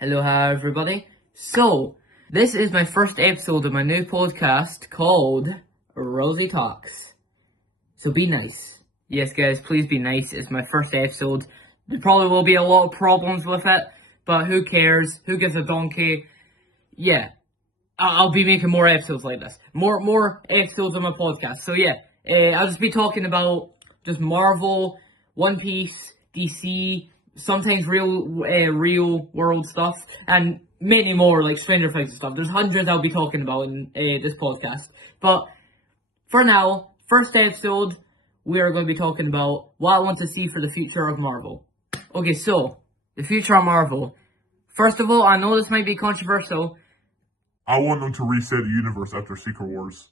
Hello, hi everybody. So, this is my first episode of my new podcast called Rosie Talks. So be nice. Yes, guys, please be nice. It's my first episode. There probably will be a lot of problems with it, but who cares? Who gives a donkey? Yeah, I'll be making more episodes like this. More episodes of my podcast. So yeah, I'll just be talking about just Marvel, One Piece, DC, sometimes real world stuff, and many more like Stranger Things and stuff. There's hundreds I'll be talking about in this podcast. But for now, first episode, we are going to be talking about what I want to see for the future of Marvel. Okay, so the future of Marvel. First of all, I know this might be controversial. I want them to reset the universe after Secret Wars.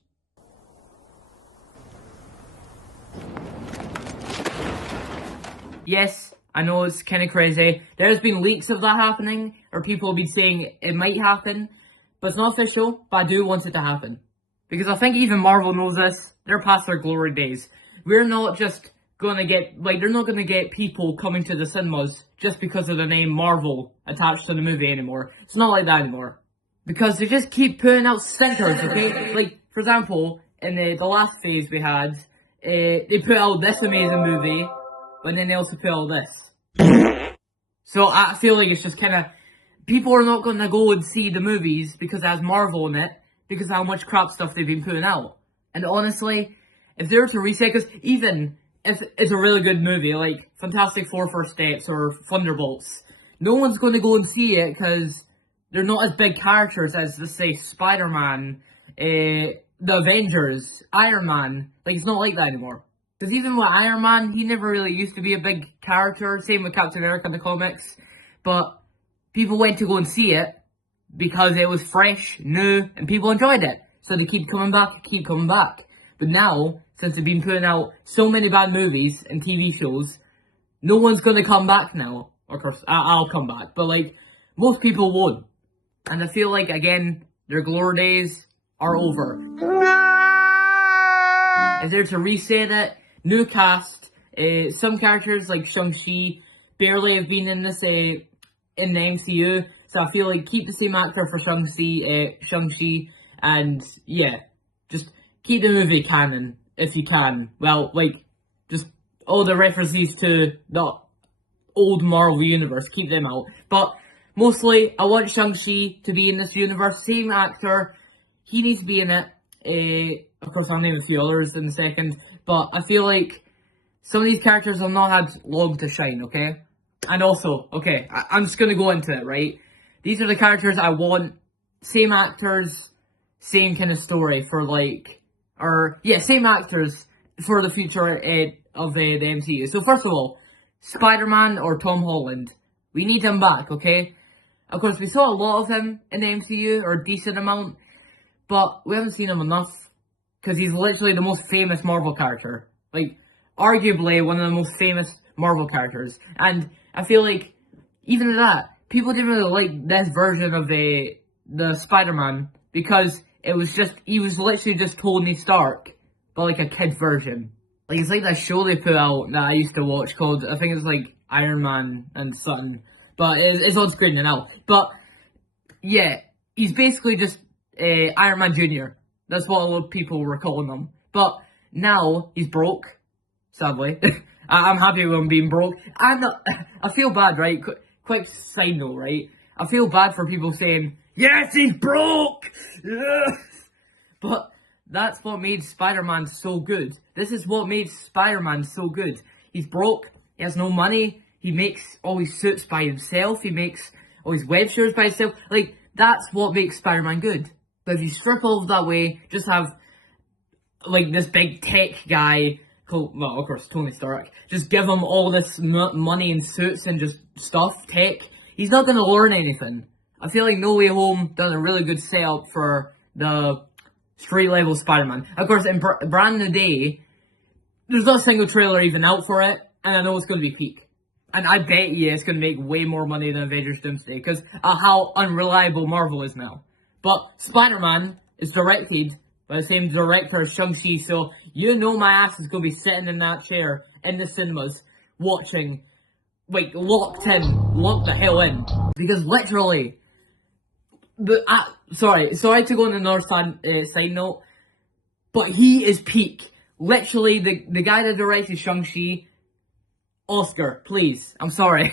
Yes, I know it's kind of crazy. There's been leaks of that happening, or people have been saying it might happen, but it's not official, but I do want it to happen. Because I think even Marvel knows this. They're past their glory days. We're not just gonna get, they're not gonna get people coming to the cinemas just because of the name Marvel attached to the movie anymore. It's not like that anymore. Because they just keep putting out stinkers, okay? Like, for example, in the last phase we had, they put out this amazing movie, but then they also put out this. So I feel like it's just kind of, people are not going to go and see the movies because it has Marvel in it, because of how much crap stuff they've been putting out. And honestly, if they were to reset, because even if it's a really good movie, like Fantastic Four First Steps or Thunderbolts, no one's going to go and see it because they're not as big characters as, let's say, Spider-Man, the Avengers, Iron Man. Like, it's not like that anymore. Because even with Iron Man, he never really used to be a big character. Same with Captain America in the comics. But people went to go and see it because it was fresh, new, and people enjoyed it. So they keep coming back, keep coming back. But now, since they've been putting out so many bad movies and TV shows, no one's going to come back now. Of course, I'll come back. But, like, most people won't. And I feel like, again, their glory days are over. If they're to reset it, new cast, some characters like Shang-Chi barely have been in this, in the MCU. So I feel like keep the same actor for Shang-Chi, and yeah, just keep the movie canon if you can. Well, like, just all the references to the old Marvel universe, keep them out. But mostly, I want Shang-Chi to be in this universe. Same actor. He needs to be in it. Of course, I'll name a few others in a second. But I feel like some of these characters have not had long to shine, okay? And also, okay, I'm just going to go into it, right? These are the characters I want. Same actors, same kind of story for, like... same actors for the future of the MCU. So, first of all, Spider-Man or Tom Holland. We need him back, okay? Of course, we saw a lot of him in the MCU, or a decent amount, but we haven't seen him enough, because he's literally the most famous Marvel character. Like, arguably one of the most famous Marvel characters. And I feel like, even at that, people didn't really like this version of the Spider-Man, because he was literally just Tony Stark, but like a kid version. Like, it's like that show they put out that I used to watch called, I think it's like Iron Man and something. But it's on screen now. But, yeah, he's basically just Iron Man Jr. That's what a lot of people were calling him. But now, he's broke, sadly. I'm happy with him being broke. I feel bad, right? Quick side note, right? I feel bad for people saying, yes, he's broke! Yes! But that's what made Spider-Man so good. This is what made Spider-Man so good. He's broke, he has no money, he makes all his suits by himself, he makes all his web shows by himself. Like, that's what makes Spider-Man good. But if you strip all of that away, just have, like, this big tech guy called, well, of course, Tony Stark, just give him all this money and suits and just stuff, tech, he's not going to learn anything. I feel like No Way Home done a really good setup for the street-level Spider-Man. Of course, in Brand New Day, there's not a single trailer even out for it, and I know it's going to be peak. And I bet you it's going to make way more money than Avengers Doomsday, because of how unreliable Marvel is now. But Spider-Man is directed by the same director as Shang-Chi, so you know my ass is going to be sitting in that chair in the cinemas, watching, like, locked the hell in. Because literally, sorry to go on another side note, but he is peak. Literally, the guy that directed Shang-Chi, Oscar, please. I'm sorry.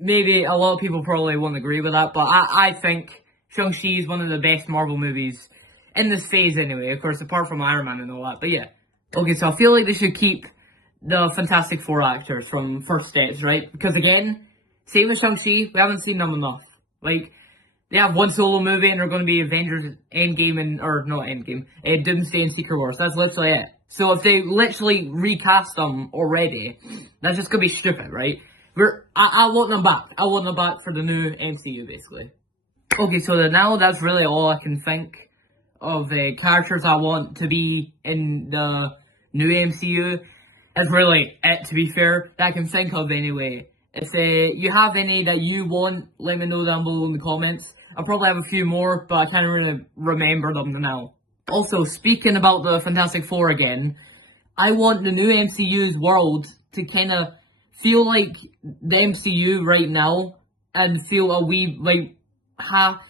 Maybe a lot of people probably won't agree with that, but I think Shang-Chi is one of the best Marvel movies in this phase anyway. Of course, apart from Iron Man and all that, but yeah. Okay, so I feel like they should keep the Fantastic Four actors from First Steps, right? Because again, same with Shang-Chi, we haven't seen them enough. Like, they have one solo movie and they're going to be Avengers Endgame Doomsday and Secret Wars. That's literally it. So if they literally recast them already, that's just going to be stupid, right? I want them back. I want them back for the new MCU, basically. Okay, so now that's really all I can think of the characters I want to be in the new MCU. That's really it, to be fair, that I can think of anyway. If you have any that you want, let me know down below in the comments. I'll probably have a few more, but I can't really remember them now. Also, speaking about the Fantastic Four again, I want the new MCU's world to kind of feel like the MCU right now, and feel a wee, like, half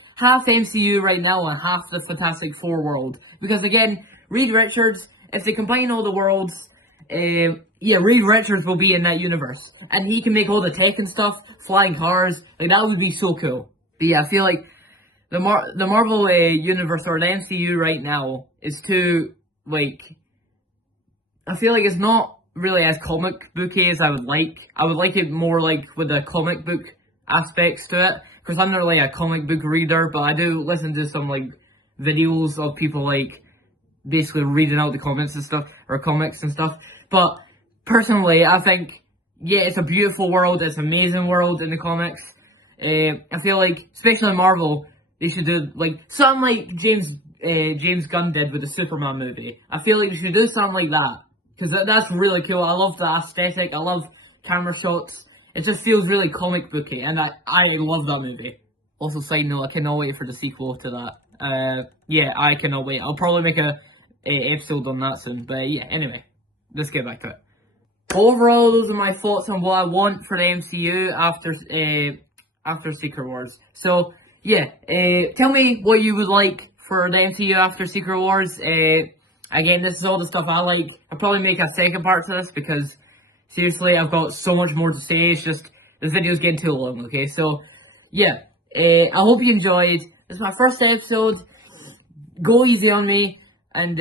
MCU right now and half the Fantastic Four world. Because again, Reed Richards, if they combine all the worlds, Reed Richards will be in that universe. And he can make all the tech and stuff, flying cars, like that would be so cool. But yeah, I feel like the Marvel universe, or the MCU right now, is too, like, I feel like it's not really as comic booky as I would like. I would like it more like with the comic book aspects to it, because I'm not really a comic book reader, but I do listen to some like videos of people like basically reading out the comments and stuff, or comics and stuff. But personally, I think, yeah, it's a beautiful world, it's an amazing world in the comics. I feel like, especially in Marvel, they should do like something like James Gunn did with the Superman movie. I feel like they should do something like that, because that's really cool. I love the aesthetic, I love camera shots. It just feels really comic booky, and I love that movie. Also, side note, I cannot wait for the sequel to that. Yeah, I cannot wait. I'll probably make a episode on that soon. But yeah, anyway, let's get back to it. Overall, those are my thoughts on what I want for the MCU after Secret Wars. So yeah, tell me what you would like for the MCU after Secret Wars. Again, this is all the stuff I like. I'll probably make a second part to this because seriously, I've got so much more to say. It's just this video's getting too long. Okay, so yeah, I hope you enjoyed. This is my first episode. Go easy on me, and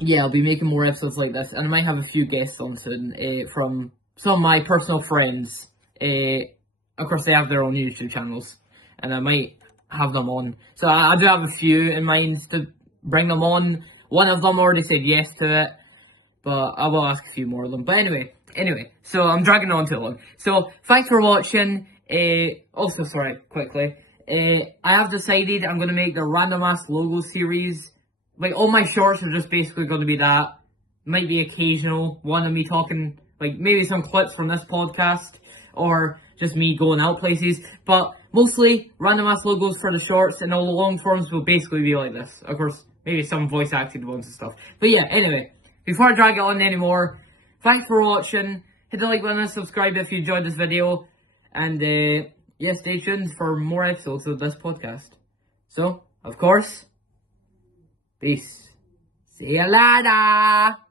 yeah, I'll be making more episodes like this, and I might have a few guests on soon from some of my personal friends. Of course, they have their own YouTube channels, and I might have them on. So I do have a few in mind to bring them on. One of them already said yes to it, but I will ask a few more of them. But anyway, so I'm dragging on too long. So thanks for watching. Also, sorry, quickly. I have decided I'm going to make the Random Ass Logo series. Like, all my shorts are just basically going to be that. Might be occasional one of me talking, like, maybe some clips from this podcast, or just me going out places. But mostly, Random Ass Logos for the shorts, and all the long forms will basically be like this. Of course, maybe some voice acted ones and stuff. But yeah, anyway, before I drag it on anymore, thanks for watching. Hit the like button and subscribe if you enjoyed this video. And yeah, stay tuned for more episodes of this podcast. So, of course, peace. See you later.